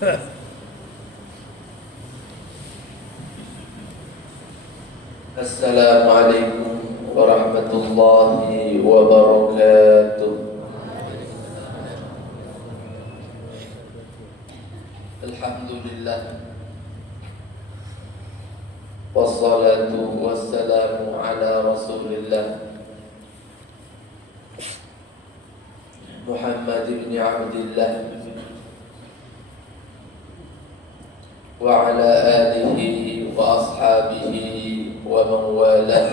Assalamualaikum warahmatullahi wabarakatuh. Alhamdulillah, wassalatu wassalamu ala rasulillah Muhammad ibn Abdillah wa ala alihi wa ashabihi wa man walah.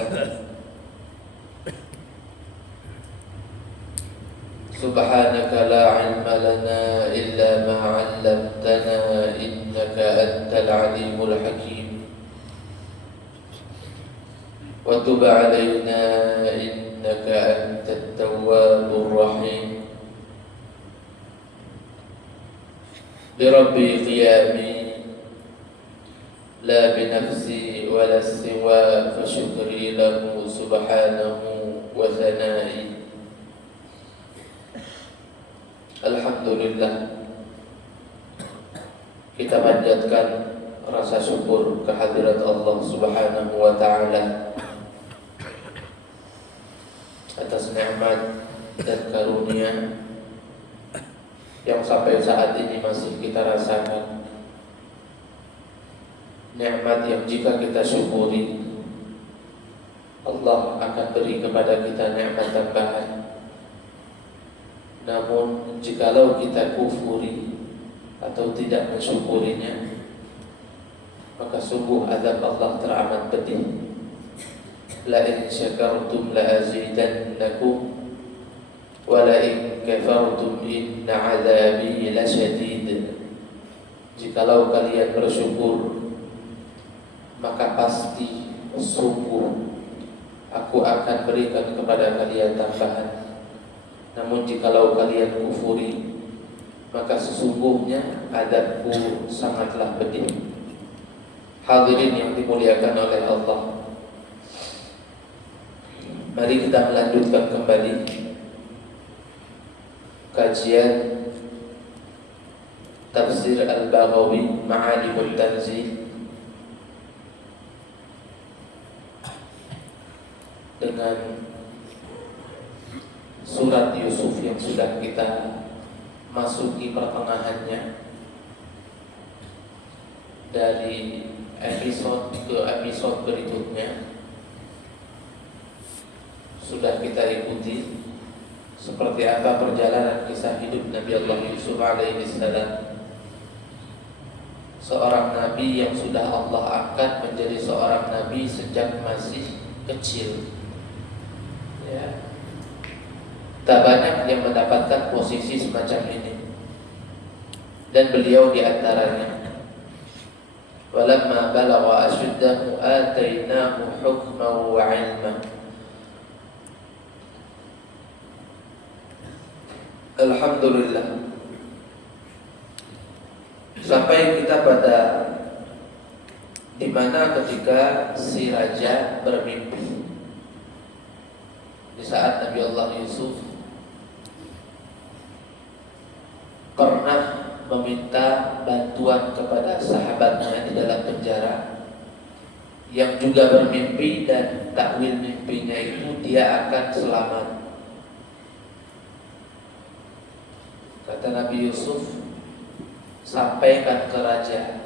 Subhanaka la ilma lana illa ma 'allamtana innaka antal alimul hakim. Wa tub 'alaina innaka antat tawwabur rahim. Bi rabbi qiyami la bi nafsi wa la siwa fa syukri lahu subhanahu wa thana'i. Alhamdulillah, kita panjatkan rasa syukur kehadirat Allah Subhanahu wa ta'ala atas nikmat dan karunia yang sampai saat ini masih kita rasakan. Nikmat yang jika kita syukuri, Allah akan beri kepada kita nikmat tambahan. Namun jikalau kita kufuri atau tidak mensyukurinya, maka sungguh azab Allah teramat pedih. La in syakartum la azidannakum wa la in kafartum inna azabi lasyadid. Jikalau kalian bersyukur, maka pasti sungguh aku akan berikan kepada kalian tambahan. Namun jikalau kalian kufuri, maka sesungguhnya adabku sangatlah pedih. Hadirin yang dimuliakan oleh Allah, mari kita melanjutkan kembali kajian Tafsir Al-Baghawi Ma'alimut Tanzil dengan surat Yusuf yang sudah kita masuki pertengahannya. Dari episode ke episode berikutnya sudah kita ikuti seperti apa perjalanan kisah hidup Nabi Allah Yusuf alaihissalam, seorang nabi yang sudah Allah angkat menjadi seorang nabi sejak masih kecil, ya. Tak banyak yang mendapatkan posisi semacam ini, dan beliau di antaranya. Walamma balagha ashuddahu atainahu hukman wa 'ilman. Alhamdulillah, sampai kita pada di mana ketika si raja bermimpi di saat Nabi Allah Yusuf pernah meminta bantuan kepada sahabatnya di dalam penjara yang juga bermimpi, dan takwil mimpinya itu dia akan selamat. Kata Nabi Yusuf, sampaikan ke raja,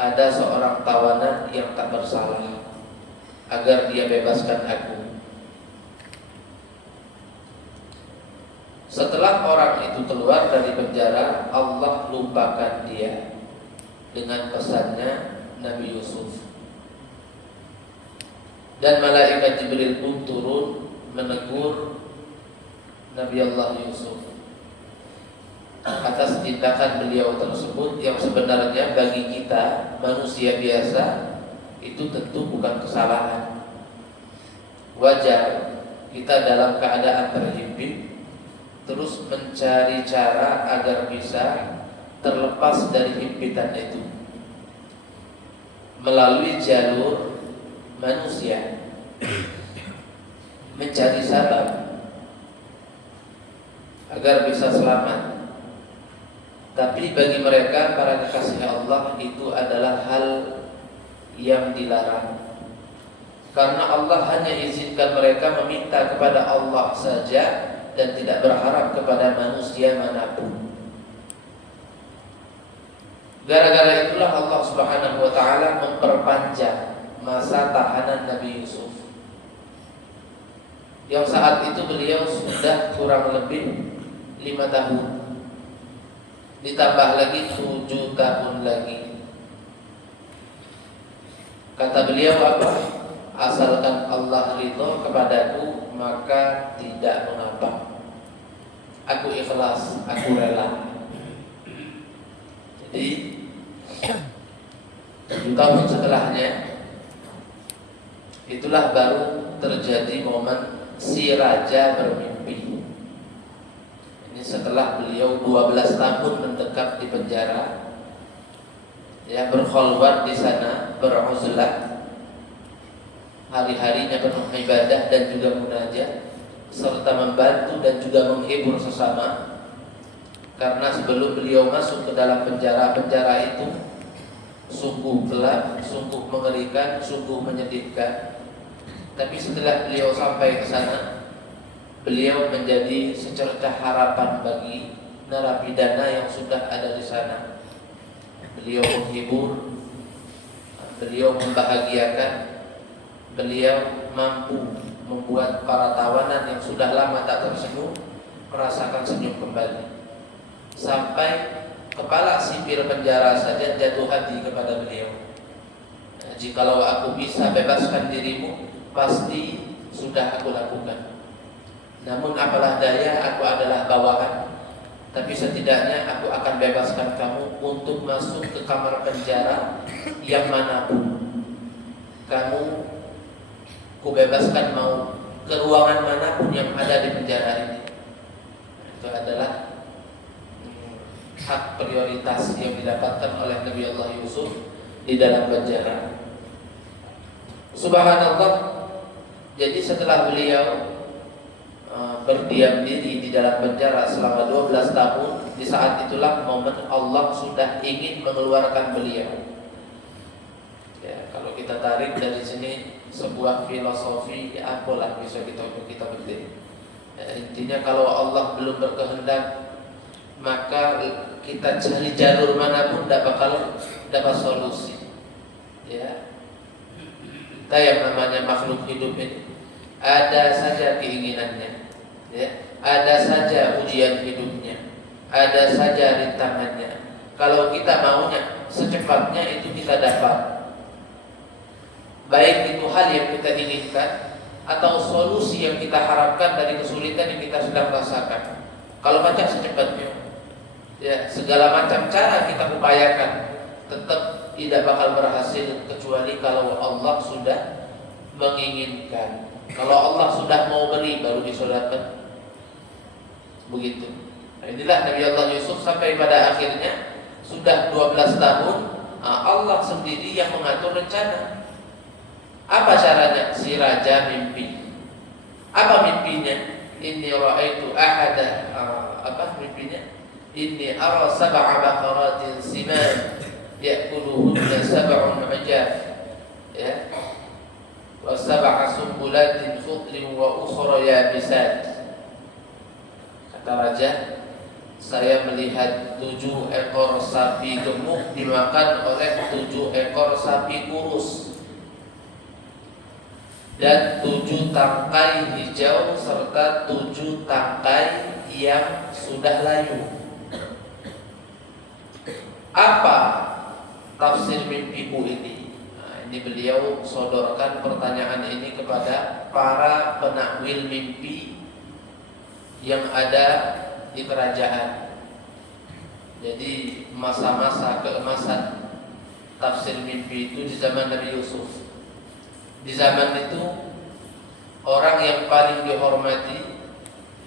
ada seorang tawanan yang tak bersalah, agar dia bebaskan aku. Setelah orang itu keluar dari penjara, Allah lupakan dia dengan pesannya Nabi Yusuf. Dan malaikat Jibril pun turun menegur Nabi Allah Yusuf atas tindakan beliau tersebut yang sebenarnya bagi kita manusia biasa itu tentu bukan kesalahan. Wajar kita dalam keadaan terhimpit terus mencari cara agar bisa terlepas dari himpitan itu melalui jalur manusia, mencari sabab agar bisa selamat. Tapi bagi mereka para kekasih Allah itu adalah hal yang dilarang. Karena Allah hanya izinkan mereka meminta kepada Allah saja dan tidak berharap kepada manusia manapun. Gara-gara itulah Allah Subhanahu wa taala memperpanjang masa tahanan Nabi Yusuf. Yang saat itu beliau sudah kurang lebih 5 tahun. Ditambah lagi 7 tahun lagi. Kata beliau apa? Asalkan Allah ridho kepadaku, maka tidak mengapa. Aku ikhlas, aku rela. Jadi 7 tahun setelahnya, itulah baru terjadi momen si raja bermimpi. Ini setelah beliau 12 tahun mendekap di penjara, ya, berkhulwat di sana, beruzlah, hari-harinya penuh ibadah dan juga munajat, serta membantu dan juga menghibur sesama. Karena sebelum beliau masuk ke dalam penjara itu sungguh gelap, sungguh mengerikan, sungguh menyedihkan. Tapi setelah beliau sampai ke sana, beliau menjadi secercah harapan bagi narapidana yang sudah ada di sana. Beliau menghibur, beliau membahagiakan, beliau mampu membuat para tawanan yang sudah lama tak tersenyum merasakan senyum kembali. Sampai kepala sipir penjara saja jatuh hati kepada beliau. Jikalau aku bisa bebaskan dirimu, pasti sudah aku lakukan. Namun apalah daya, aku adalah bawahan. Tapi setidaknya aku akan bebaskan kamu untuk masuk ke kamar penjara yang manapun. Kamu ku bebaskan mau ke ruangan manapun yang ada di penjara ini. Itu adalah hak prioritas yang didapatkan oleh Nabi Allah Yusuf di dalam penjara. Subhanallah. Jadi setelah beliau berdiam diri di dalam penjara selama 12 tahun, di saat itulah momen Allah sudah ingin mengeluarkan beliau. Ya, kalau kita tarik dari sini sebuah filosofi, ya apalah bisa kita petik. Ya, intinya kalau Allah belum berkehendak, maka kita cari jalur manapun tidak bakal dapat solusi. Ya, kita yang namanya makhluk hidup ini ada saja keinginannya, ya, ada saja ujian hidupnya, ada saja rintangannya. Kalau kita maunya secepatnya itu kita dapat, baik itu hal yang kita inginkan atau solusi yang kita harapkan dari kesulitan yang kita sedang rasakan. Kalau macam secepatnya, ya, segala macam cara kita upayakan, tetap tidak bakal berhasil kecuali kalau Allah sudah menginginkan. Kalau Allah sudah mau beri, baru bisa dapat. Begitu. Nah, inilah Nabi Allah Yusuf sampai pada akhirnya sudah 12 tahun, Allah sendiri yang mengatur rencana. Apa caranya? Si raja mimpi. Apa mimpinya? Inni ra'aitu ahada, apa mimpinya? Inni ara sab'a baqaratin siman ya'kuluhunna sab'un 'ijaf, ya, wa sab'a sumbulatin khudrin wa ukhra yabisat. Kata raja, saya melihat 7 ekor sapi gemuk dimakan oleh 7 ekor sapi kurus, dan 7 tangkai hijau serta 7 tangkai yang sudah layu. Apa tafsir mimpiku ini? Nah, ini beliau sodorkan pertanyaan ini kepada para penakwil mimpi yang ada di kerajaan. Jadi masa-masa keemasan tafsir mimpi itu di zaman Nabi Yusuf. Di zaman itu orang yang paling dihormati,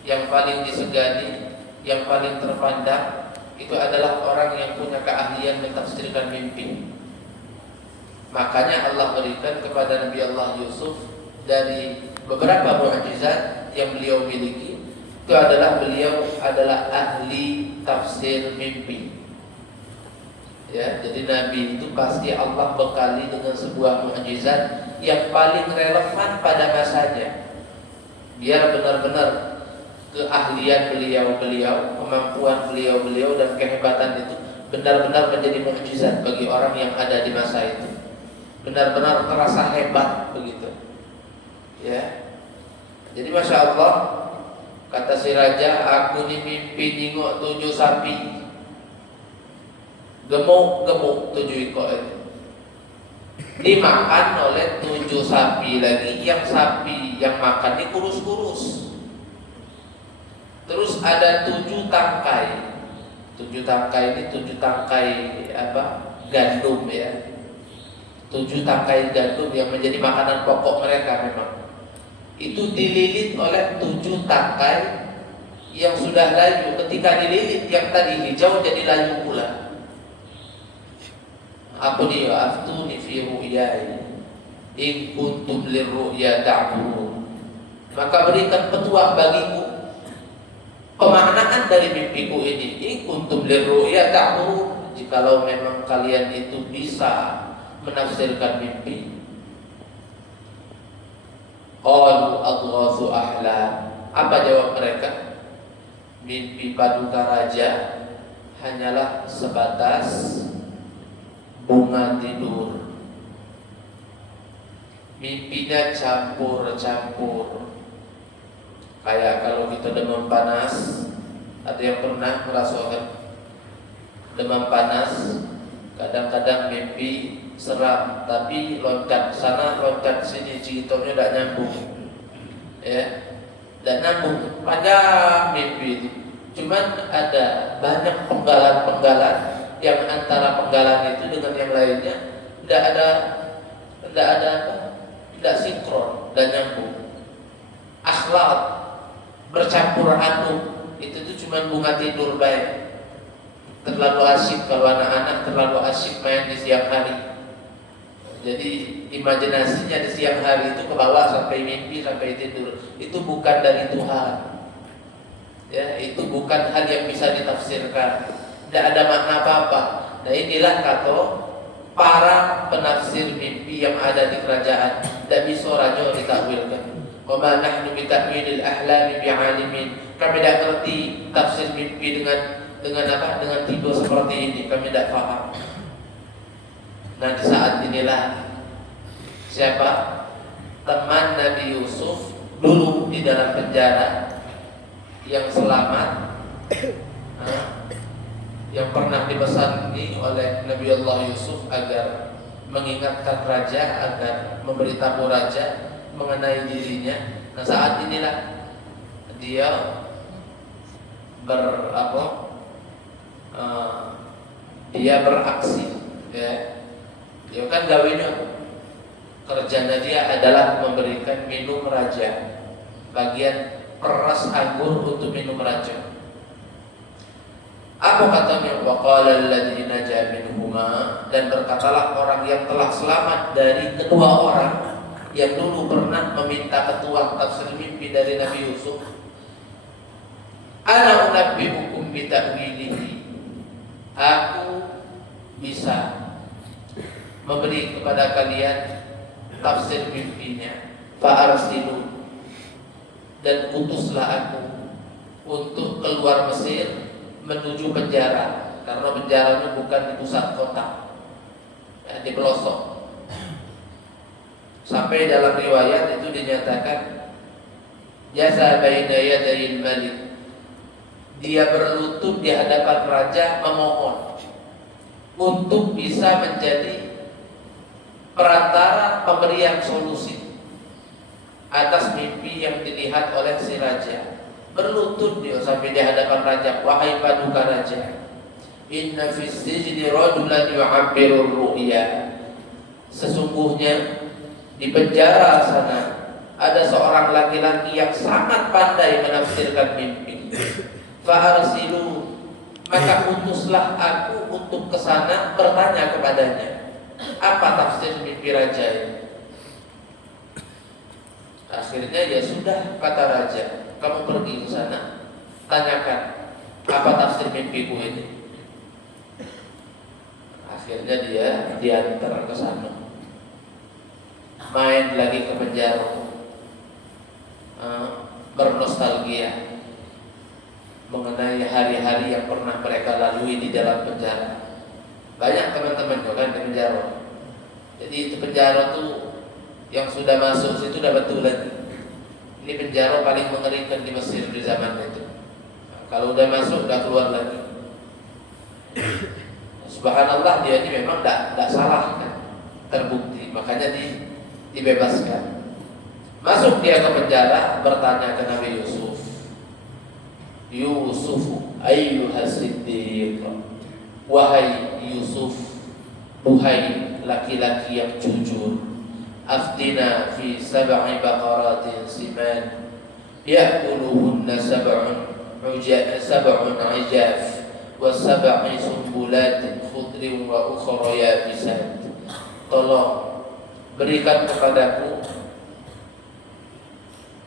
yang paling disegani, yang paling terpandang itu adalah orang yang punya keahlian mentafsirkan mimpi. Makanya Allah berikan kepada Nabi Allah Yusuf dari beberapa mukjizat yang beliau miliki, Itu adalah beliau adalah ahli tafsir mimpi. Ya, jadi Nabi itu pasti Allah bekali dengan sebuah mukjizat yang paling relevan pada masanya. Biar benar-benar keahlian beliau, kemampuan beliau dan kehebatan itu benar-benar menjadi mukjizat bagi orang yang ada di masa itu. Benar-benar terasa hebat begitu. Ya. Jadi Masya Allah, kata si raja, aku ini mimpi nengok 7 sapi. Gemuk 7 ekor itu dimakan oleh 7 sapi lagi. Yang sapi yang makan ini kurus-kurus. Terus ada 7 tangkai. 7 tangkai ini 7 tangkai gandum ya. 7 tangkai gandum yang menjadi makanan pokok mereka memang. Itu dililit oleh 7 tangkai yang sudah layu. Ketika dililit yang tadi hijau jadi layu pula. Apa dia? Aftuni fi ru'yai in kuntum lirru'ya ta'burun. Maka berikan petuah bagiku pemaknaan dari mimpiku ini. In kuntum lirru'ya ta'burun. Jikalau memang kalian itu bisa menafsirkan mimpi. Qalu adghasu ahlam. Apa jawab mereka? Mimpi paduka raja hanyalah sebatas bunga tidur. Mimpinya campur-campur. Kayak kalau kita demam panas, ada yang pernah merasakan demam panas? Kadang-kadang mimpi seram, tapi loncat sana, loncat sini, ceritanya tidak nyambung. Ya, tidak nyambung. Panjang mimpi itu. Cuman ada banyak penggalan-penggalan yang antara penggalan itu dengan yang lainnya tidak sinkron dan nyambung. Akhlak bercampur aduk itu tuh cuma bunga tidur baik. Terlalu asyik kalau anak-anak terlalu asyik main di siang hari. Jadi imajinasinya di siang hari itu ke bawah sampai mimpi sampai tidur. Itu bukan dari Tuhan. Ya, itu bukan hal yang bisa ditafsirkan. Tidak ada makna apa-apa. Nah inilah kata para penafsir mimpi yang ada di kerajaan. Tidak bisa raja ditakwilkan. Wa ma nahnu bita'wilil ahlami bi'alimin. Kami tidak ngerti tafsir mimpi dengan apa? Dengan tidur seperti ini. Kami tidak faham. Nah di saat inilah siapa? Teman Nabi Yusuf dulu di dalam penjara yang selamat, yang pernah dipesani oleh Nabi Allah Yusuf agar mengingatkan raja, agar memberitahu raja mengenai dirinya. Nah saat inilah dia dia beraksi. Ya, dia kan gawenya kerjanya dia adalah memberikan minum raja, bagian peras anggur untuk minum raja. Apa katanya? Waqala alladziina naja minhuma, dan berkatalah orang yang telah selamat dari kedua orang yang dulu pernah meminta petuah tafsir mimpi dari Nabi Yusuf. Ana unabbi'ukum bi ta'wilihi. Aku bisa memberi kepada kalian tafsir mimpinya. Fa'arsilu, dan utuslah aku untuk keluar Mesir menuju penjara, karena penjaranya bukan di pusat kota, ya, di pelosok. Sampai dalam riwayat itu dinyatakan jasa baina yadayil malik, dia berlutut di hadapan raja memohon untuk bisa menjadi perantara pemberian solusi atas mimpi yang dilihat oleh si raja. Berlutut dia sampai di hadapan raja. Wahai paduka raja, inna fis sijni rajulan yu'abbiru ru'ya. Sesungguhnya di penjara sana ada seorang laki-laki yang sangat pandai menafsirkan mimpi. Fa'arsilu, maka utuslah aku untuk ke sana bertanya kepadanya, apa tafsir mimpi raja ini? Akhirnya ya sudah, kata raja, kamu pergi ke sana, tanyakan apa tafsir mimpiku ini. Akhirnya dia diantar ke sana, main lagi ke penjara, bernostalgia mengenai hari-hari yang pernah mereka lalui di dalam penjara. Banyak teman-teman kan di penjara. Jadi itu penjara tuh yang sudah masuk situ udah betulan. Ini penjara paling mengerikan di Mesir di zaman itu. Kalau udah masuk udah keluar lagi. Subhanallah, dia ini memang tidak salah kan, terbukti, makanya dibebaskan. Masuk dia ke penjara, bertanya ke Nabi Yusuf, Yusufu ayyuhas siddiq, wahai Yusuf, wahai laki-laki yang jujur, aftina fi sab'i baqaratin siman ya'kuluhunna sab'un ijaf wa sab'i sumbulatin khudrin wa ukhra yabisat. Tolong berikan kepadaku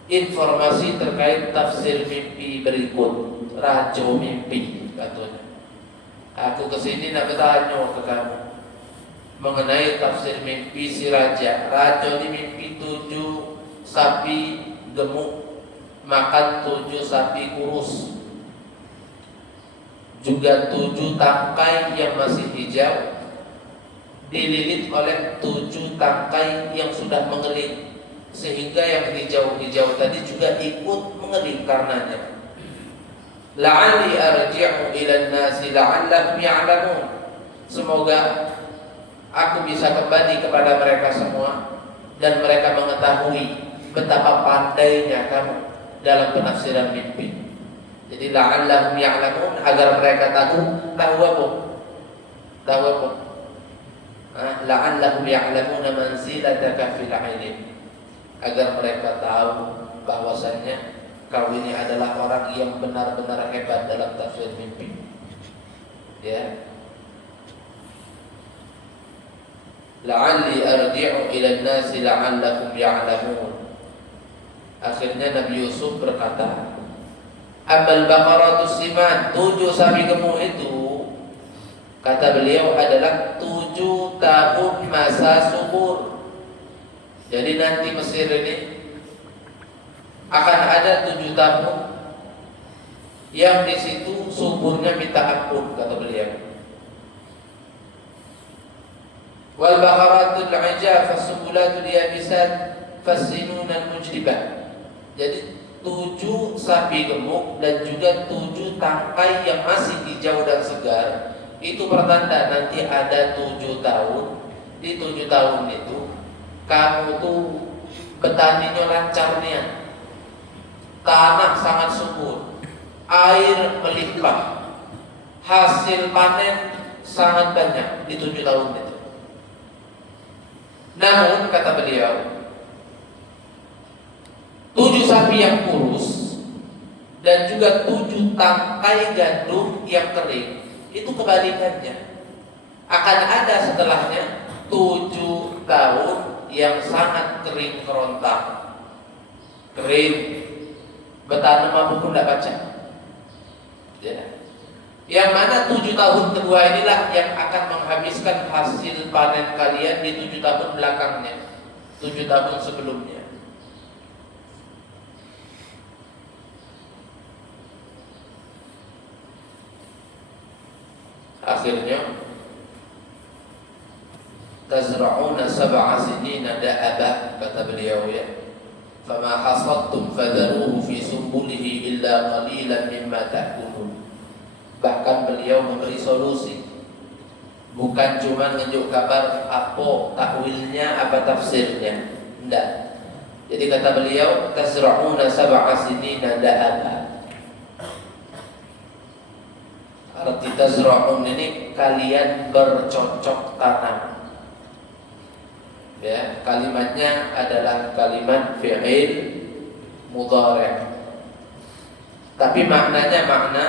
informasi terkait tafsir mimpi berikut. Rajo mimpi katanya. Aku kesini nak bertanya ke kamu mengenai tafsir mimpi si raja. Raja ini mimpi 7 sapi gemuk makan 7 sapi kurus, juga 7 tangkai yang masih hijau dililit oleh 7 tangkai yang sudah mengering, sehingga yang hijau-hijau tadi juga ikut mengering karenanya. La'alli arji'u ilan nasi la'allahum ya'lamun. Semoga aku bisa kembali kepada mereka semua dan mereka mengetahui betapa pandainya kamu dalam penafsiran mimpi. Jadi la'allahum ya'lamun, agar mereka tahu apa? Tahu apa? La'allahum ya'lamuna manzilataka fil ilm, agar mereka tahu bahwasannya kau ini adalah orang yang benar-benar hebat dalam tafsir mimpi. Ya. La'alli arji'u ila an-nasi la'allahum ya'lamun. Akhirnya Nabi Yusuf berkata, Amal baqaratus siman, 7 sapi gemuk itu, kata beliau, adalah 7 tahun masa subur. Jadi nanti Mesir ini akan ada 7 tahun yang di situ suburnya minta ampun, kata beliau. Wal baqaratul ijaf fas-subulatul yabisat fas-sinunal mujribah. Jadi 7 sapi gemuk dan juga 7 tangkai yang masih hijau dan segar, itu pertanda nanti ada 7 tahun. Di 7 tahun itu kamu tuh petaninya lancarnya, tanah sangat subur, air melimpah, hasil panen sangat banyak di 7 tahun itu. Namun kata beliau, 7 sapi yang kurus dan juga 7 tangkai gandum yang kering, itu kebalikannya. Akan ada setelahnya 7 tahun yang sangat kering kerontang, kering, bertanam apapun tidak baca. Ya. Yang mana 7 tahun kedua inilah yang akan menghabiskan hasil panen kalian di 7 tahun belakangnya, 7 tahun sebelumnya. Akhirnya tazra'una sab'a sinina da'aba, kata beliau, ya, fama hasadtum fadharuhu fi sumbulihi illa qalilan mimma ta'kulun. Bahkan beliau memberi solusi, bukan cuma menunjuk kabar apa takwilnya, apa tafsirnya, tidak. Jadi kata beliau, tazra'una sab'a sinina da'aba. Arti tazra'un ini kalian bercocok tanam. Ya, kalimatnya adalah kalimat fi'il mudhari'. Tapi maknanya makna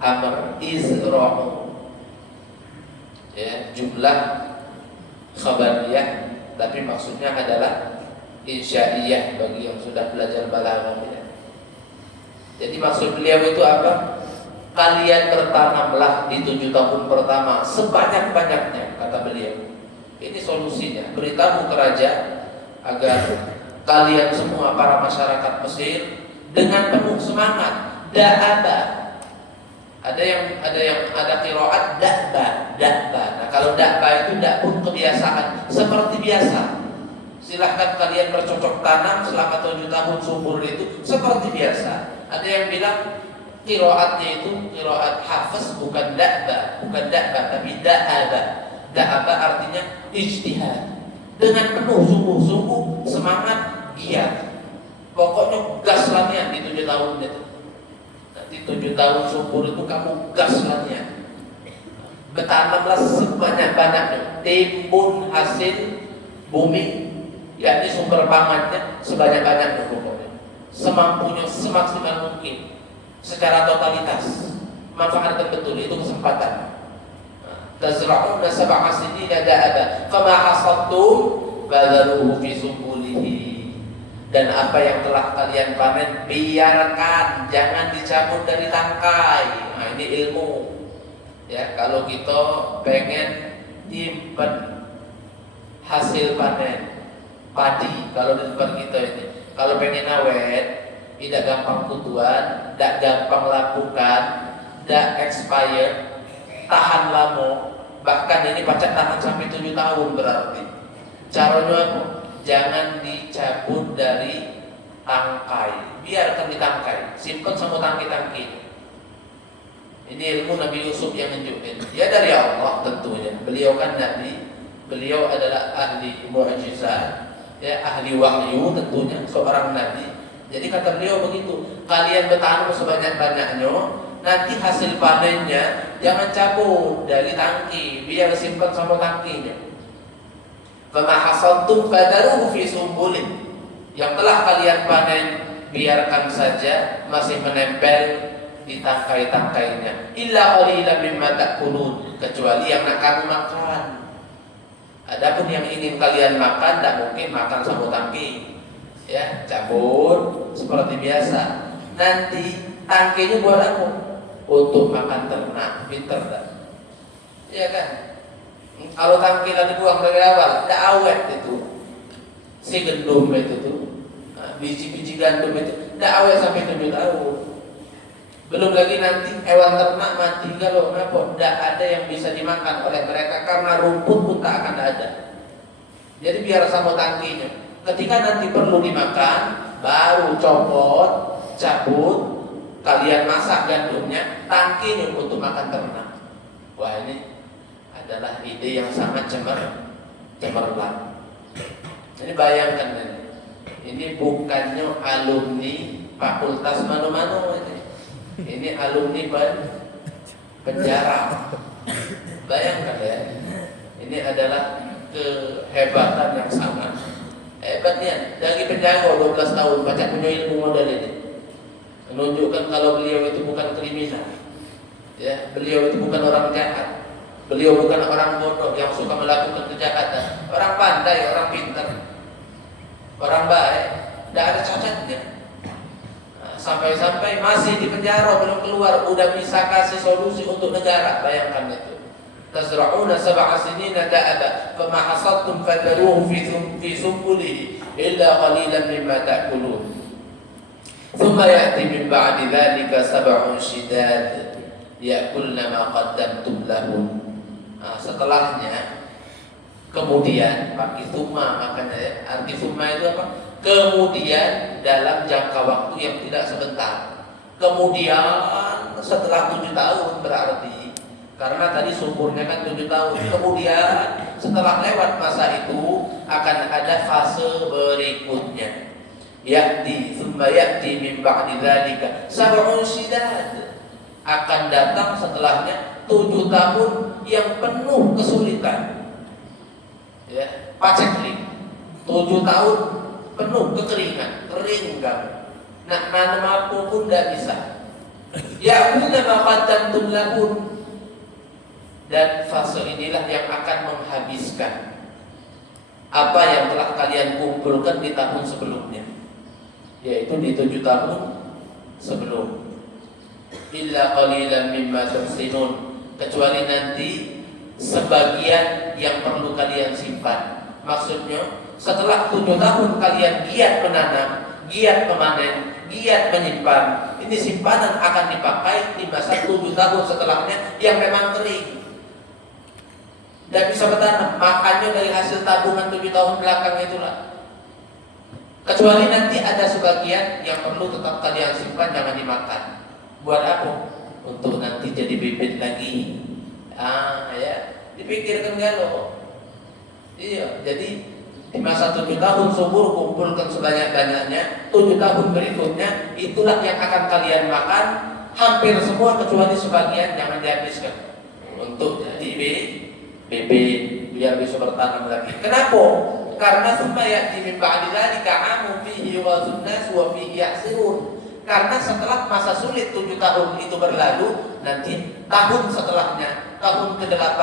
amr, izra'u. Ya, jumlah khabariyah, tapi maksudnya adalah insya'iyah bagi yang sudah belajar balaghah. Jadi maksud beliau itu apa? Kalian bertanamlah di 7 tahun pertama sebanyak-banyaknya, kata beliau. Ini solusinya. Beritahu ke raja agar kalian semua para masyarakat Mesir dengan penuh semangat da'aba. Ada qiraat da'ba. Nah, kalau da'ba itu dak pun kebiasaan, seperti biasa. Silahkan kalian bercocok tanam selama 7 tahun subur itu seperti biasa. Ada yang bilang qiraatnya itu qiraat hafaz, bukan da'ba, tapi da'aba. Da'aba artinya ijtihad. Dengan penuh sungguh-sungguh, semangat, giat. Pokoknya gas latihan di 7 tahun itu. Nanti 7 tahun subur itu kamu gas latihan. Bertanamlah sebanyak-banyaknya, timbun hasil bumi, yakni sumber pangannya sebanyak-banyaknya pokoknya. Semampunya, semaksimal mungkin, secara totalitas. Manfaatkan betul, itu kesempatan. Tazra'una sab'a sinina da'aba fama hasadtum fadharuhu fi sumbulihi. Dan apa yang telah kalian panen biarkan, jangan dicabut dari tangkai. Nah, ini ilmu. Ya, kalau kita pengen nyimpen hasil panen padi, kalau di tempat kita ini, kalau pengen awet, tidak gampang kutuan, tidak gampang lakukan, tidak expired, tahan lama, bahkan ini pacak tahan sampai 7 tahun berarti. Caranya apa? Jangan dicabut dari tangkai, biarkan di tangkai, simpan sama tangki-tangki. Ini ilmu Nabi Yusuf yang menunjukkan. Ya dari Allah tentunya. Beliau kan Nabi, beliau adalah ahli mu'jizat, ya ahli wahyu tentunya, seorang Nabi. Jadi kata beliau begitu, kalian bertanam sebanyak-banyaknya, nanti hasil panennya jangan cabut dari tangki, biar simpan sama tangkinya. Fama hasadtum fadaruhu fi sumbulin. Yang telah kalian panen biarkan saja masih menempel di tangkai-tangkainya. Illa qalilan mimma ta'kulun, kecuali yang nak kamu makan. Adapun yang ingin kalian makan, tidak mungkin makan sama tangki. Ya, cabut seperti biasa. Nanti tangkinya buat apa? Untuk makan ternak, pinter tak? Iya kan? Kalau tangki tadi buang dari awal, tidak awet itu. Si gendum itu tuh, biji-biji gandum itu tidak awet sampai 7 tahun. Belum lagi nanti hewan ternak mati kalau ngapa? Tidak ada yang bisa dimakan oleh mereka karena rumput pun tak akan ada. Jadi biar sama tangkinya. Ketika nanti perlu dimakan, baru copot, cabut, kalian masak gandumnya, tangkinya untuk makan ternak. Wah, ini adalah ide yang sangat cemerlang. Ini bayangkan ini bukannya alumni fakultas mana-mana ini. Ini alumni penjara. Bayangkan ya. Ini adalah kehebatan yang sangat hebatnya. Dari penjara 12 tahun baca punya ilmu model ini. Menunjukkan kalau beliau itu bukan kriminal. Ya, beliau itu bukan orang jahat. Beliau bukan orang bodoh yang suka melakukan kejahatan. Orang pandai, orang pintar, orang baik, tidak ada cacatnya. Sampai-sampai masih di penjara belum keluar, udah bisa kasih solusi untuk negara. Bayangkan itu. Tazra'una sab'a sinina da'aba fama hasadtum fadharuhu fi sumbulihi illa qalilan mimma ta'kulun. Thumma ya'ti min ba'di dhalika sab'un shidad ya'kulna ma qaddamtum lahum. Setelahnya kemudian pakai thumma, makanya arti thumma itu apa? Kemudian dalam jangka waktu yang tidak sebentar. Kemudian setelah 7 tahun berarti, karena tadi sumurnya kan 7 tahun. Kemudian setelah lewat masa itu akan ada fase berikutnya. Thumma ya'ti min ba'di dzalika sab'un shidad. Akan datang setelahnya 7 tahun yang penuh kesulitan. Ya, paceklik. 7 tahun penuh kekeringan, kering kamu. Nak nanam apa pun tidak bisa. Ya'kulna ma qaddamtum lahum. Dan fase inilah yang akan menghabiskan apa yang telah kalian kumpulkan di tahun sebelumnya, yaitu di 7 tahun sebelum. Illa qalilan mimma tuhsinun, kecuali nanti sebagian yang perlu kalian simpan. Maksudnya setelah 7 tahun kalian giat menanam, giat memanen, giat menyimpan, ini simpanan akan dipakai di masa 7 tahun setelahnya yang memang kering dan bisa bertanam. Makannya dari hasil tabungan 7 tahun belakang itulah. Kecuali nanti ada sebagian yang perlu tetap kalian simpan, jangan dimakan. Buat apa? Untuk nanti jadi bibit lagi. Ya, dipikirkan galau. Iya, jadi di masa 7 tahun subur kumpulkan sebanyak-banyaknya. 7 tahun berikutnya itulah yang akan kalian makan. Hampir semua kecuali sebagian jangan dihabiskan untuk jadi bibit biar bisa bertanam lagi. Kenapa? Karena supaya min ba'di dzalika 'amun fihi yughazun nas wa fihi yahsirun. Karena setelah masa sulit 7 tahun itu berlalu, nanti tahun setelahnya, tahun ke-8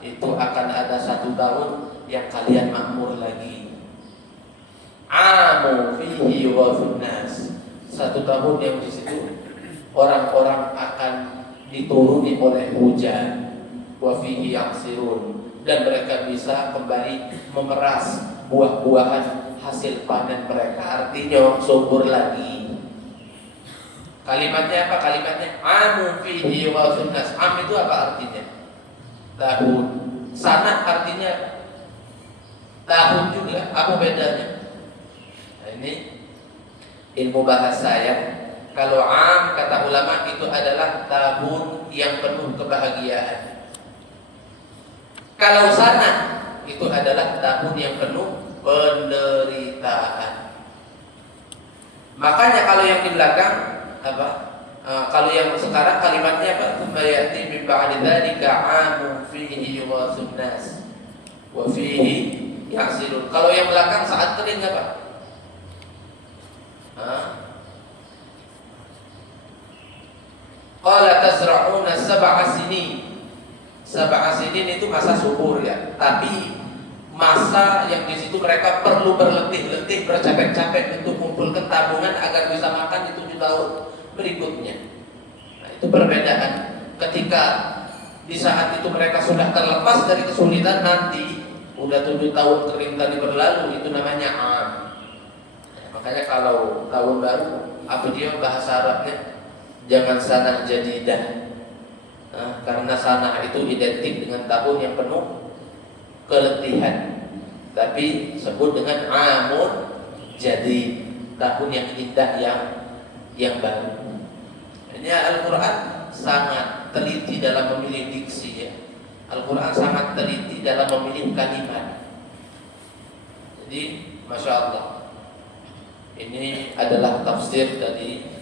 itu akan ada 1 tahun yang kalian makmur lagi. 'amun fihi yughazun nas. 1 tahun yang di situ orang-orang akan dituruni oleh hujan. Wa fihi yahsirun, dan mereka bisa kembali memeras buah-buahan hasil panen mereka, artinya subur lagi. Kalimatnya apa? Kalimatnya amun fihi yughazun nas. Am itu apa artinya? Tahun. Sanah artinya tahun juga. Apa bedanya? Nah, ini ilmu bahasa ya. Kalau am kata ulama itu adalah tahun yang penuh kebahagiaan. Kalau sana itu adalah tahun yang penuh penderitaan. Makanya kalau yang di belakang apa? Kalau yang sekarang kalimatnya apa? Mayati min ba'di dzalika 'amun fihi yughazun nas wa fihi yahsilun. Kalau yang belakang saat kering apa? Qala tazra'una sab'a sinin. Sab'a sinin itu masa subur ya, tapi masa yang di situ mereka perlu berletih-letih, bercapek-capek untuk kumpulkan tabungan agar bisa makan di 7 tahun berikutnya. Nah, itu perbedaan. Ketika di saat itu mereka sudah terlepas dari kesulitan, nanti udah 7 tahun kering tadi berlalu, itu namanya am. Makanya kalau tahun baru, apa dia bahasa Arabnya? Jangan sanah jadidah. Karena sanah itu identik dengan tahun yang penuh keletihan, tapi sebut dengan amun, jadi tahun yang indah yang baru. Ini Al-Quran sangat teliti dalam memilih diksi ya. Al-Quran sangat teliti dalam memilih kalimat. Jadi Masya Allah, ini adalah tafsir dari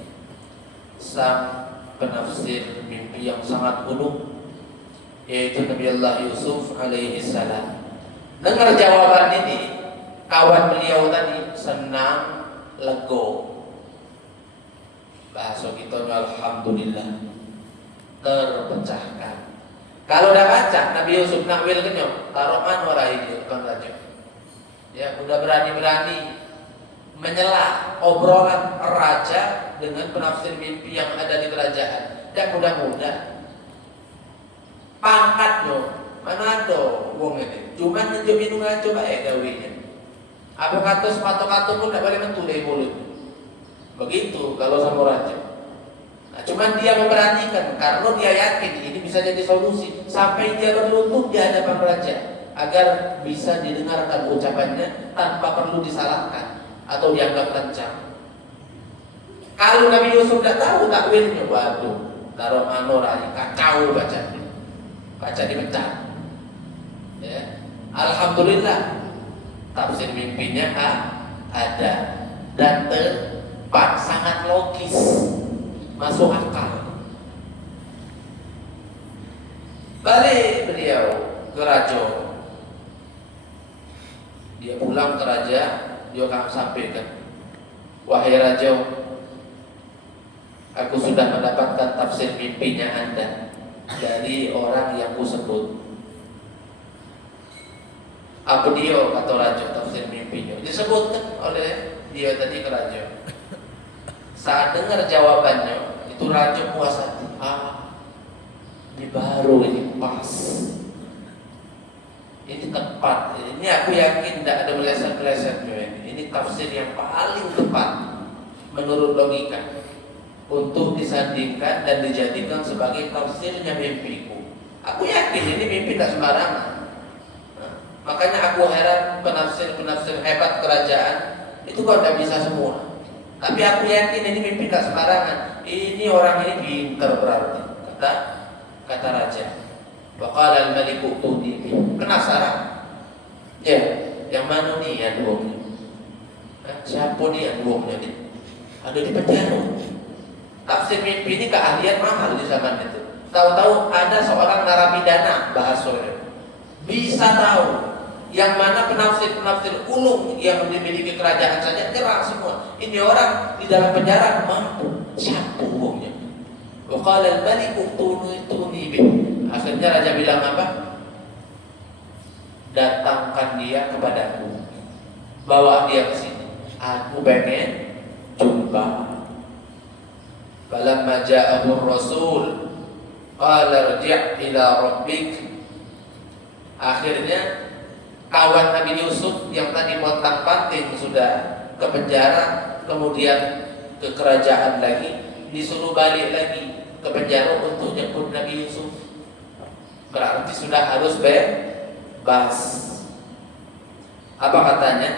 sang penafsir mimpi yang sangat gunung, yaitu Nabi Allah Yusuf alaihi salam. Dengar jawaban ini, kawan beliau tadi senang, lego. Bahasa kita alhamdulillah terpecahkan. Kalau udah baca Nabi Yusuf nakwil kenyong, taroman warai dia kan raja. Ya udah berani-berani menyela obrolan raja dengan penafsir mimpi yang ada di kerajaan. Dan mudah-mudah pangkat lo mana ada wong ini, cuman menjamin nggak coba gawinya. Apa kata sepatu-kata pun tidak boleh mentu dari mulut. Begitu kalau sama raja. Nah, cuman dia memberanikan karena dia yakin ini bisa jadi solusi sampai dia berlutut di hadapan raja agar bisa didengarkan ucapannya tanpa perlu disalahkan atau dianggap lancang. Kalau Nabi Yusuf tidak tahu takwilnya, waduh, taruh manorai kacau baca dipecat. Ya. Alhamdulillah tafsir mimpinya ada dan tepat, sangat logis, masuk akal. Balik beliau ke raja. Dia pulang ke raja. Dia akan sampaikan, wahai raja, aku sudah mendapatkan tafsir mimpinya Anda dari orang yang kusebut. Apa dia kata raja tafsir mimpinya? Disebutkan oleh dia tadi ke raja. Saat dengar jawabannya, itu raja puas hati. Ini baru, ini pas, ini tepat. Ini aku yakin tidak ada meleset-melesetnya. Ini tafsir yang paling tepat menurut logika untuk disandingkan dan dijadikan sebagai tafsirnya mimpiku. Aku yakin ini mimpi tak sembarangan. Makanya aku heran penafsir hebat kerajaan itu kok tidak bisa semua. Tapi aku yakin ini mimpi tak sembarangan. Ini orang ini pintar berarti. Kata raja. Waqala al-maliku tu'ni. Penasaran? Ya, yang mana nih yang duanya? Siapa dia yang duanya nih? Ada di penjara. Tafsir mimpi ini keahlian mahal di zaman itu. Tahu-tahu ada seorang narapidana bahasanya bisa tahu yang mana penafsir ulung yang dimiliki kerajaan saja nyerah semua. Ini orang di dalam penjara mampu. Siapa duanya? Waqala al-maliku tu'ni. Akhirnya raja bilang apa? Datangkan dia kepadaku. Bawa dia ke sini. Aku pengen jumpa. Falamma ja'ahu ar-rasul qala irji' ila rabbik. Akhirnya kawan Nabi Yusuf yang tadi pontang-panting sudah ke penjara, kemudian ke kerajaan lagi, disuruh balik lagi ke penjara untuk jemput Nabi Yusuf. Berarti sudah harus bebas. Apa katanya?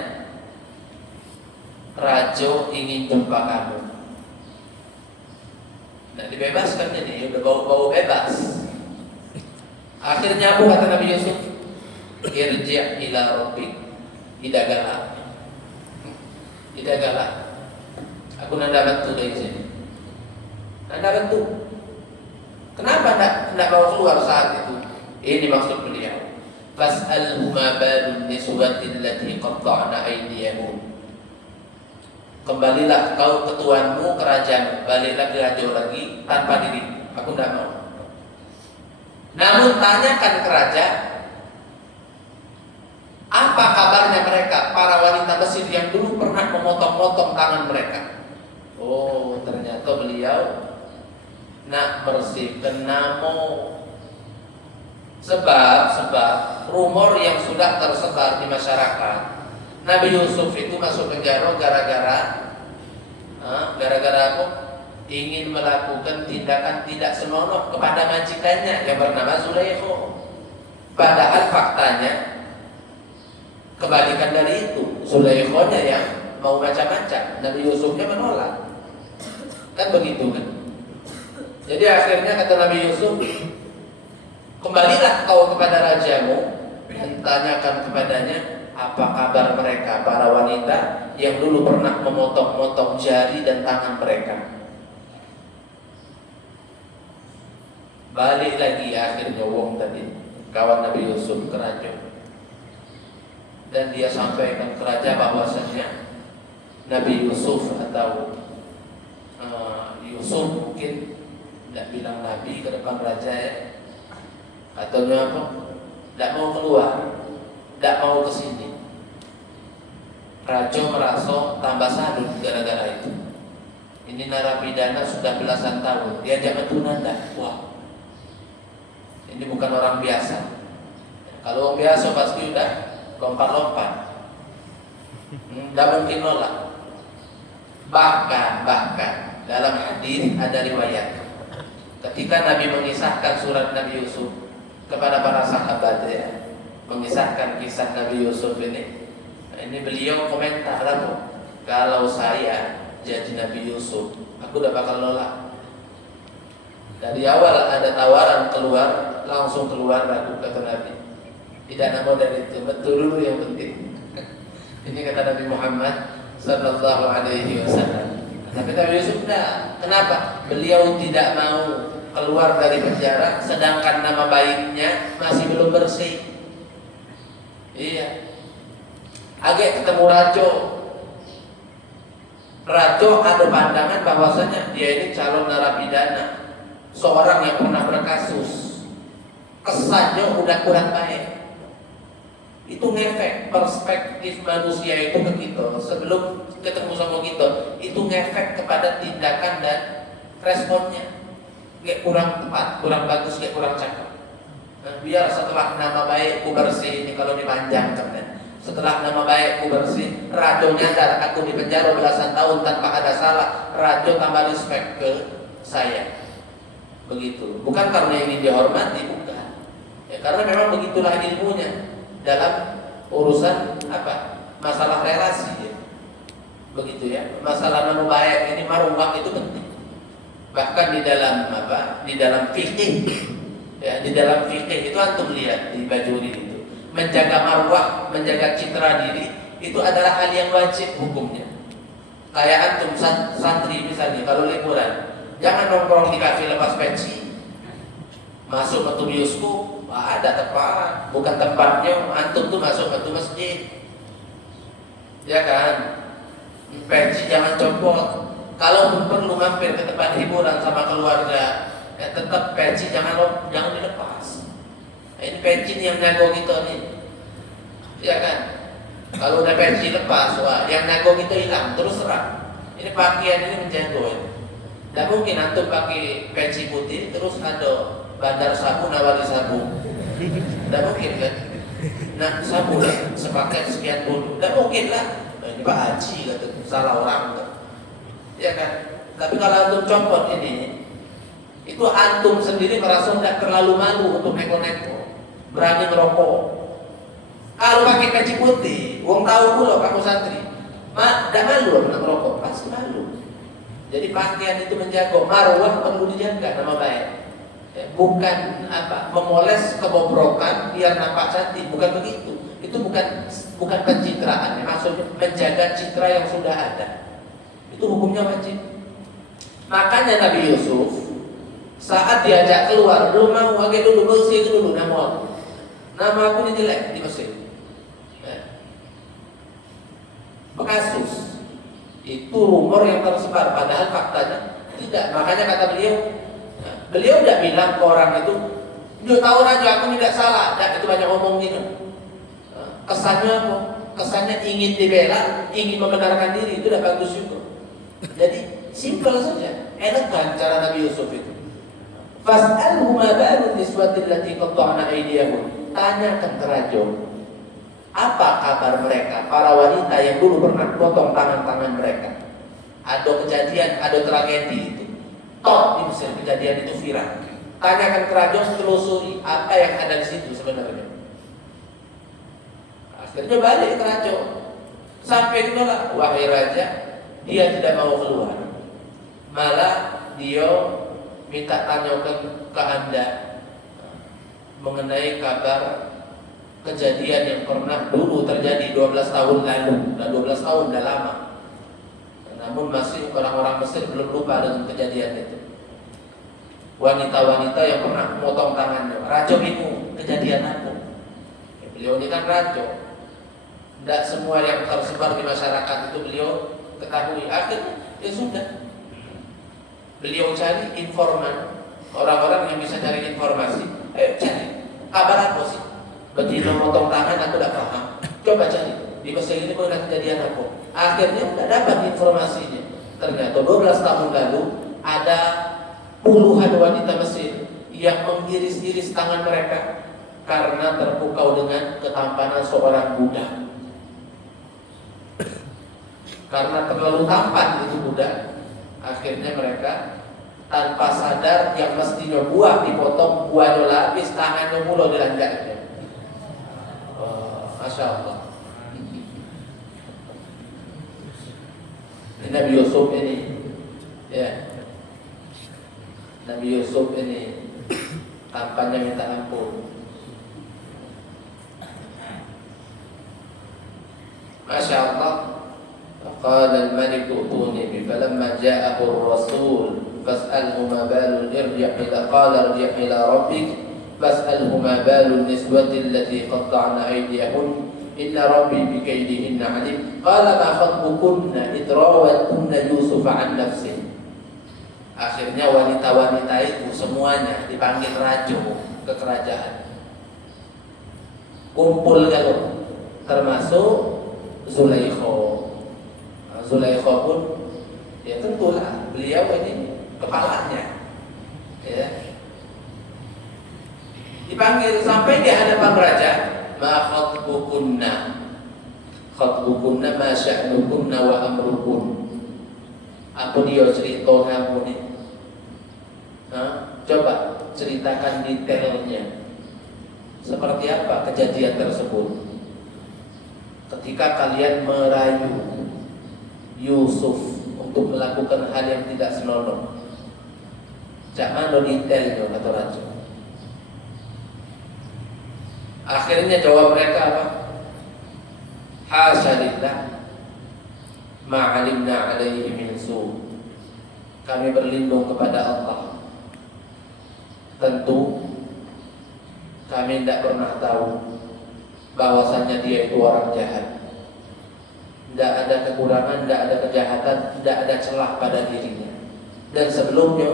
Raja ingin jumpa kamu. Nah, dibebaskan ini, udah bau bebas. Akhirnya apa kata Nabi Yusuf? Irji' ila rabbik. Tidak galak. Aku nanda bantu dari sini. Nanda bantu. Kenapa tidak mau keluar saat itu? Ini maksud beliau. Fas'alhu ma balun niswatil lati qatta'na aydiyahum. Kembalilah kau ke tuanmu, kerajaan, baliklah ke raja lagi tanpa diri. Aku tidak mau. Namun tanyakan ke raja, apa kabarnya mereka, para wanita Mesir yang dulu pernah memotong-motong tangan mereka. Oh, ternyata beliau nak bersihkan namo. Sebab rumor yang sudah tersebar di masyarakat, Nabi Yusuf itu masuk penjara gara-gara apa? Ingin melakukan tindakan tidak senonoh kepada majikannya yang bernama Zulaikha. Padahal faktanya kebalikan dari itu. Zulaikhanya yang mau macam-macam, Nabi Yusufnya menolak. Kan begitu kan? Jadi akhirnya kata Nabi Yusuf, kembalilah kau kepada rajamu dan tanyakan kepadanya apa kabar mereka, para wanita yang dulu pernah memotong-motong jari dan tangan mereka. Balik lagi akhirnya wong tadi, kawan Nabi Yusuf ke raja, dan dia sampaikan ke raja bahwasanya Nabi Yusuf atau Yusuf mungkin tidak bilang Nabi ke depan raja ya. Katanya apa? Tidak mau keluar, tidak mau ke sini. Raja merasa tambah salut gara-gara itu. Ini narapidana sudah belasan tahun, dia jangan tunanda. Wah, ini bukan orang biasa. Kalau orang biasa pasti udah lompat-lompat, tidak mungkin nolak. Bahkan dalam hadis ada riwayat ketika Nabi mengisahkan surat Nabi Yusuf kepada para sahabat ya, mengisahkan kisah Nabi Yusuf ini beliau komentar lah, kalau saya jadi Nabi Yusuf, aku udah bakal nolak. Dari awal ada tawaran keluar, langsung keluar aku, kata Nabi. Tidak nama dari itu, betul dulu yang penting. Ini kata Nabi Muhammad Sallallahu Alaihi Wasallam. Tapi Nabi Yusuf tidak. Kenapa? Beliau tidak mau keluar dari penjara, sedangkan nama baiknya masih belum bersih. Iya. Agak ketemu Rajo ada pandangan bahwasanya dia ini calon narapidana, seorang yang pernah berkasus, kesannya udah kurang baik. Itu ngefek perspektif manusia itu ke kita. Sebelum ketemu sama kita, itu ngefek kepada tindakan dan responnya. Kayak kurang tepat, kurang bagus, kayak kurang cakep. Nah, biar setelah nama baik ku bersih ini kalau dipanjangkan kan. Setelah nama baik ku bersih, Rajo nyadar aku di penjara belasan tahun tanpa ada salah, Rajo tambah respect ke saya. Begitu. Bukan karena ingin dihormati, bukan. Ya, karena memang begitulah ilmunya dalam urusan apa? Masalah relasi ya. Begitu ya. Masalah nama baik ini marwah itu penting. Bahkan di dalam apa? Di dalam fikih ya, di dalam fikih itu antum lihat di Bajuri itu. Menjaga marwah, menjaga citra diri itu adalah hal yang wajib hukumnya. Kayak antum santri misalnya kalau liburan, jangan nongkrong di kafe lepas peci. Masuk ke bioskop, ada tempat, bukan tempatnya. Antum tuh masuk ke masjid. Ya kan? Peci jangan copot. Kalau perlu mampir ke tempat hiburan sama keluarga, ya tetap peci jangan dilepas. Nah, ini peci yang nago kita nih, ya kan? Kalau udah peci lepas, wah, yang nago kita hilang terus terang. Ini pakaian ini menjago. Tidak mungkin antum pakai peci putih terus ada bandar sabun nawari sabun. Tidak mungkin kan? Nah sabun sepaket sekian dulu. Tidak mungkin lah. Nah, ini Pak Haji kata salah orang tuh. Ya kan? Tapi kalau antum copot ini, itu antum sendiri merasa tidak terlalu malu untuk neko-neko, berani ngerokok. Kalau pakai peci putih, wong tahu pula kamu santri, tidak malu nak ngerokok, pasti malu. Jadi pakaian itu menjaga marwah perlu dijaga nama baik. Ya, bukan apa memoles kebobrokan biar nampak cantik, bukan begitu. Itu bukan pencitraan, maksudnya menjaga citra yang sudah ada. Itu hukumnya wajib. Makanya Nabi Yusuf saat diajak keluar, lu mau pakai dulu bersih dulu nama aku ini jelek di Mesir. Kasus itu rumor yang tersebar, padahal faktanya tidak. Makanya kata beliau tidak bilang ke orang itu, "Lu tahu aja aku tidak salah." Dan itu banyak ngomong gitu. Kesannya apa? Kesannya ingin dibela, ingin membenarkan diri, itu udah bagus juga. Jadi simpel saja, elegan cara Nabi Yusuf itu. Fas'alhum ma balu niswatil lati qatta'na aydiyahum. Tanyakan ke raja, apa kabar mereka, para wanita yang dulu pernah potong tangan-tangan mereka. Ada kejadian, ada tragedi itu. Top di Mesir kejadian itu viral. Tanyakan ke raja, telusuri apa yang ada di situ sebenarnya. Akhirnya balik ke raja. Sampai ditolak, wahai raja, dia tidak mau keluar. Malah dia minta tanyakan ke Anda mengenai kabar kejadian yang pernah dulu terjadi 12 tahun lalu. Udah 12 tahun, udah lama. Namun masih orang-orang Mesir belum lupa dengan kejadian itu. Wanita-wanita yang pernah memotong tangannya. Raja bingung, kejadian apa? Beliau ini kan raja. Tidak semua yang tersebar di masyarakat itu beliau ketahui. Akhirnya ya sudah, beliau cari informan, orang-orang yang bisa cari informasi. Ayo cari, kabar apa sih? Betina motong tangan aku tidak paham. Coba cari di Mesir ini pernah kejadian apa? Akhirnya tidak dapat informasinya. Ternyata 12 tahun lalu ada puluhan wanita Mesir yang mengiris-iris tangan mereka karena terpukau dengan ketampanan seorang budak. Karena terlalu tampan itu budak, akhirnya mereka tanpa sadar yang mestinya buah dipotong, buahnya lapis, tangannya mula dilanjaknya. Masya Allah. Nabi Yusuf ini, ya, Nabi Yusuf ini tampaknya minta ampun. Masya Allah. قال الملك ائتوني به فلما جاءه الرسول فاسأله ما بال قال ارجع إلى ربك فاسأله ما بال النسوة التي قطعن أيديهن إن ربي بكيدهن عليم قال ما خطبكن إذ راوتن يوسف عن نفسه. Akhirnya wanita-wanita itu semuanya dipanggil raja ke kerajaan. Kumpul kalau termasuk Zulaikha. Zulaikha pun ya tentulah beliau ini kepalanya, ya. Dipanggil sampai di hadapan raja, ma khatbukunna, khatbukunna ma sya'nukunna wa amrukun. Apa dia cerita kamu nih? Coba ceritakan detailnya. Seperti apa kejadian tersebut? Ketika kalian merayu Yusuf untuk melakukan hal yang tidak senonoh, jangan lo detailnya, kata raja. Akhirnya jawab mereka apa? Hasyalillah ma'alimna alaihi min su'. Kami berlindung kepada Allah. Tentu kami tidak pernah tahu bahwasanya dia itu orang jahat. Tidak ada kekurangan, tidak ada kejahatan, tidak ada celah pada dirinya. Dan sebelumnya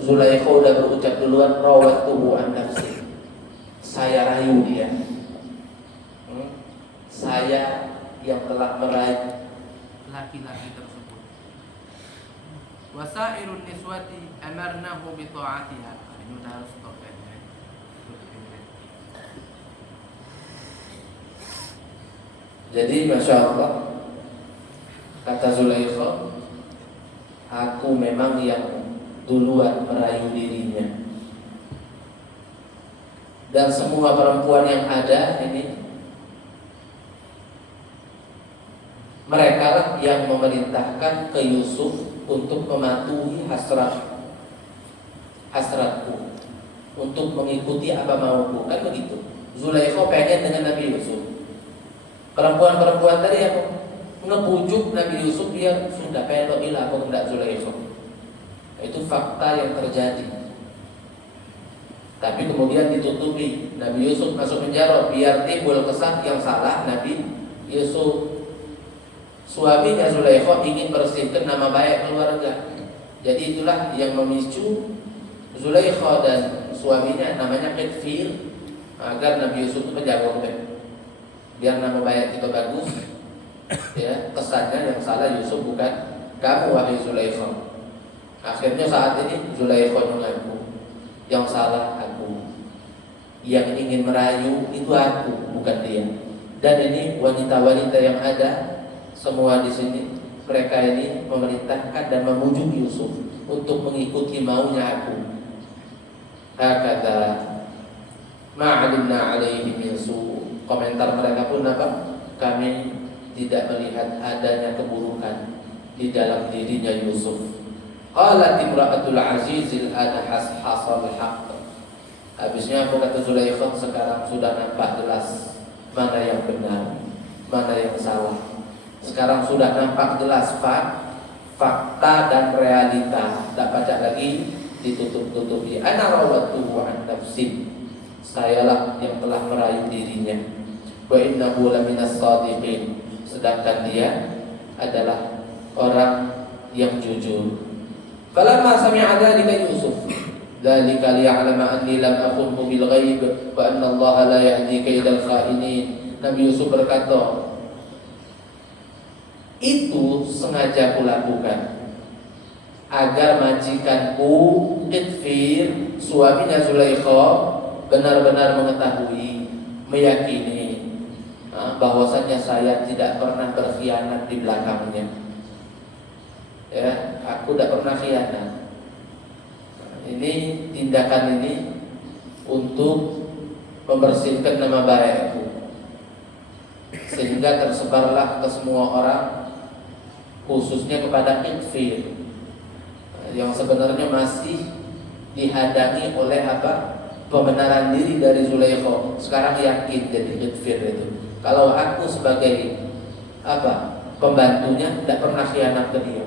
Zulaikha sudah berucap duluan, rawatuhu an nafsi. Saya rayu dia. Saya yang telah merayu laki-laki tersebut. Wasairun niswati amarnahu bi ta'atiha. Ini udah harus stop ya. Jadi Masya Allah, kata Zulaikha, aku memang yang duluan merayu dirinya. Dan semua perempuan yang ada ini, mereka lah yang memerintahkan ke Yusuf untuk mematuhi hasratku, untuk mengikuti apa mauku, kan begitu. Zulaikha pengen dengan Nabi Yusuf. Perempuan-perempuan tadi yang ngebujuk Nabi Yusuf, dia sudah pengen bilang aku hendak Zulaikha. Itu fakta yang terjadi. Tapi kemudian ditutupi. Nabi Yusuf masuk penjara biar timbul kesan yang salah Nabi Yusuf. Suaminya Zulaikha ingin bersihkan nama baik keluarga. Jadi itulah yang memicu Zulaikha dan suaminya namanya Qitfir, agar Nabi Yusuf itu menjaga biar nama baik kita bagus. Ya, kesannya yang salah Yusuf bukan kamu wahai Zulaikha. Akhirnya saat ini Zulaikha mengaku yang salah aku, yang ingin merayu itu aku, bukan dia. Dan ini wanita-wanita yang ada semua di sini, mereka ini memerintahkan dan memujuk Yusuf untuk mengikuti maunya aku. Hakata ma'alimna alaihi min su'. Komentar mereka pun apa? Kami tidak melihat adanya keburukan di dalam dirinya Yusuf. Qalat imra'atul azizil ana hasal haqq. Habisnya apa kata Zulaikha? Sekarang sudah nampak jelas mana yang benar, mana yang salah. Sekarang sudah nampak jelas fakta dan realita. Tak baca lagi ditutup-tutupi. Ana rawatuhu an nafsi. Sayalah yang telah merayu dirinya. Wa innahu laminas shadiqin. Sedangkan dia adalah orang yang jujur. Falamma sami'a dzalika Yusuf, dzalika liya'lama anni lam akhunhu bil ghaib wa anna Allah la yahdi kaidal kha'inin. Nabi Yusuf berkata, itu sengaja kulakukan agar majikanku Qitfir, suaminya Zulaikha, benar-benar mengetahui, meyakini bahwasanya saya tidak pernah berkhianat di belakangnya. Ya, aku tidak pernah khianat. Ini tindakan ini untuk membersihkan nama baikku, sehingga tersebarlah ke semua orang, khususnya kepada Qitfir yang sebenarnya masih dihadangi oleh apa? Pembenaran diri dari Zulaikha. Sekarang yakin jadi Qitfir itu. Kalau aku sebagai apa? Pembantunya tidak pernah khianat ke dia.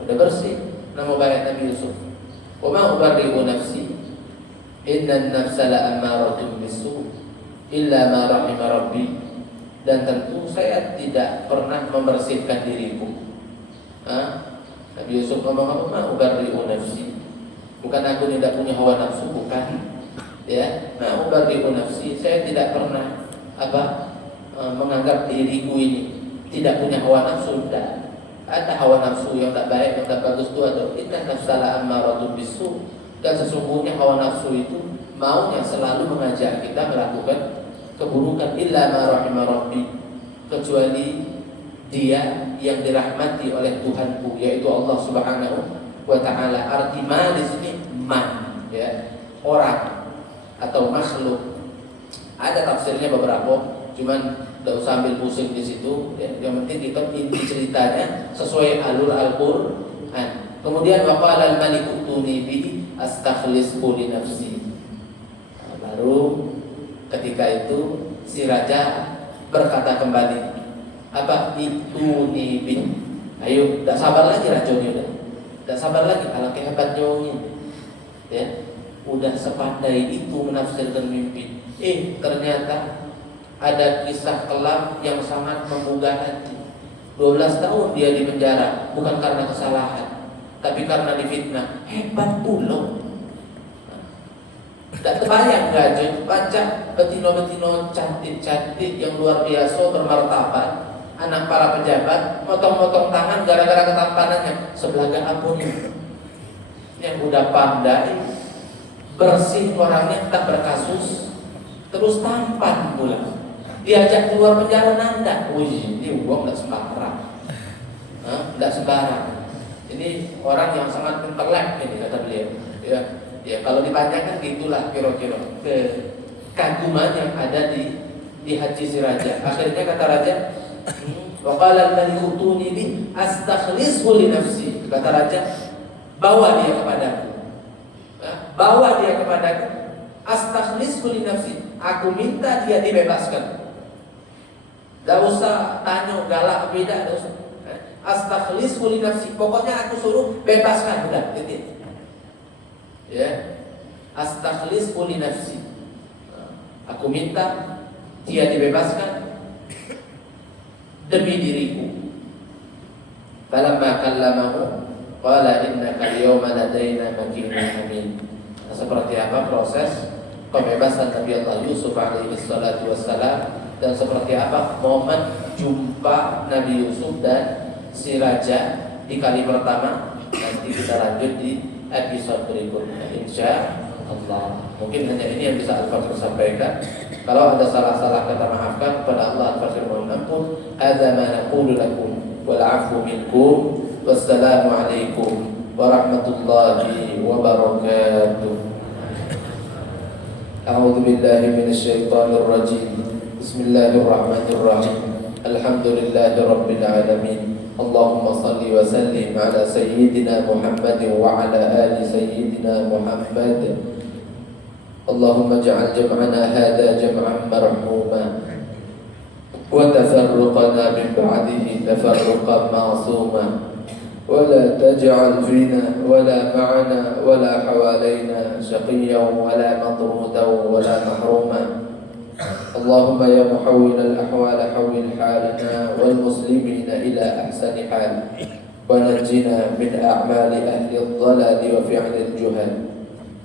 Udah bersih nama baik Nabi Yusuf. Wa ma ubarri'u nafsi innan nafsa la'ammaratun bisu' illa ma rahima rabbi. Dan tentu saya tidak pernah membersihkan diriku. Nabi Yusuf ngomong apa? Ma ubarri'u nafsi. Bukan aku tidak punya hawa nafsu, bukan. Ya, ma ubarri'u nafsi. Saya tidak pernah menganggap diriku ini tidak punya hawa nafsu, tidak. Ada hawa nafsu yang tak baik, yang tak bagus itu ada. Inna nafsala ammaratun bisu. Dan sesungguhnya hawa nafsu itu maunya selalu mengajak kita melakukan keburukan. Illa ma rahima rabbi, kecuali dia yang dirahmati oleh Tuhanku, yaitu Allah Subhanahu wa taala. Arti ma di sini man, ya, orang atau makhluk. Ada tafsirnya beberapa, cuman tidak usah ambil pusing di situ, ya. Yang penting kita inti ceritanya sesuai alur Al-Qur'an. Kemudian waqala al-maliku tuni bi astakhlishu li nafsi. Baru ketika itu si raja berkata kembali, apa itu bi? Ayo, tidak sabar lagi rajanya udah. Tidak sabar lagi, kalau hebat nyonya. Ya, udah sepandai itu menafsirkan mimpi. Ternyata ada kisah kelam yang sangat menggugah hati. 12 tahun dia di penjara, bukan karena kesalahan, tapi karena difitnah. Hebat pula. Tak terbayang gajah, baca betino-betino cantik-cantik yang luar biasa bermartabat, anak para pejabat, motong-motong tangan gara-gara ketampanannya. Sebelaga ampun yang udah pandai, bersih orangnya, tak berkasus, terus tampan pula. Diajak keluar penjara nanda. Wih, ini uang tidak sembarang. Tidak sembarang. Ini orang yang sangat intelek ini, kata beliau. Ya, kalau dipanjangkan gitulah kira-kira kekaguman yang ada di hati si raja. Akhirnya kata raja, wa qala alladhi utuni bi astakhlishu li nafsi. Kata raja, bawa dia kepadaku. Bawa dia kepadaku. Astakhlishu li nafsi. Aku minta dia dibebaskan. Tidak usah tanya galak beda, tidak usah. Astakhlishu li nafsi. Pokoknya aku suruh bebaskan, udah, titik. Ya, astakhlishu li nafsi. Aku minta dia dibebaskan demi diriku. Falamma kallamahu qala innaka al-yawma ladaina makinun amin. Seperti apa proses pembebasan Nabi Allah Yusuf alaihi salatu wassalam, dan seperti apa momen jumpa Nabi Yusuf dan si raja di kali pertama. Nanti kita lanjut di episode berikutnya, insya Allah. Mungkin hanya ini yang bisa Al-Fadhil sampaikan. Kalau ada salah-salah kata, maafkan kepada Allah. Al-Fadhil mohon ampun. Hadza ma naqulu lakum wal 'afwu minkum. Wassalamu alaikum warahmatullahi wabarakatuh. A'udzu billahi minasy syaithanir rajim. Bismillahirrahmanirrahim. Alhamdulillahi rabbil alamin. Allahumma salli wa sallim ala sayyidina Muhammad wa ala ali sayyidina Muhammad. Allahumma ja'al jam'ana hadha jam'an marhuma wa tafarruqana min ba'dihi tafarruqan ma'suma wa la taj'al fina wa la ma'ana wa la hawalaina shaqiyyan wa la matrudan wa la mahruma. اللهم يا محول الأحوال حول حالنا والمسلمين إلى أحسن حال ونجنا من أعمال أهل الضلال وفعل الجهل.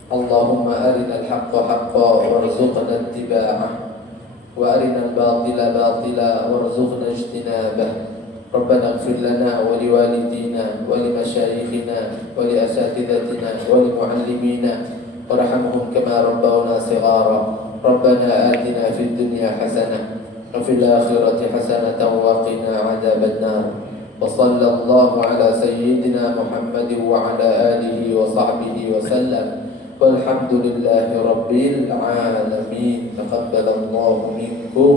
اللهم أرنا الحق حقا وارزقنا اتباعه وأرنا الباطل باطلا وارزقنا اجتنابه. ربنا اغفر لنا ولوالدينا ولمشايخنا ولأساتذتنا ولمعلمينا وارحمهم كما ربونا صغارا. ربنا آتنا في الدنيا حسنة وفي الآخرة حسنة وقنا عذاب النار. وصلى الله على سيدنا محمد وعلى آله وصحبه وسلم والحمد لله رب العالمين. تقبل الله منكم.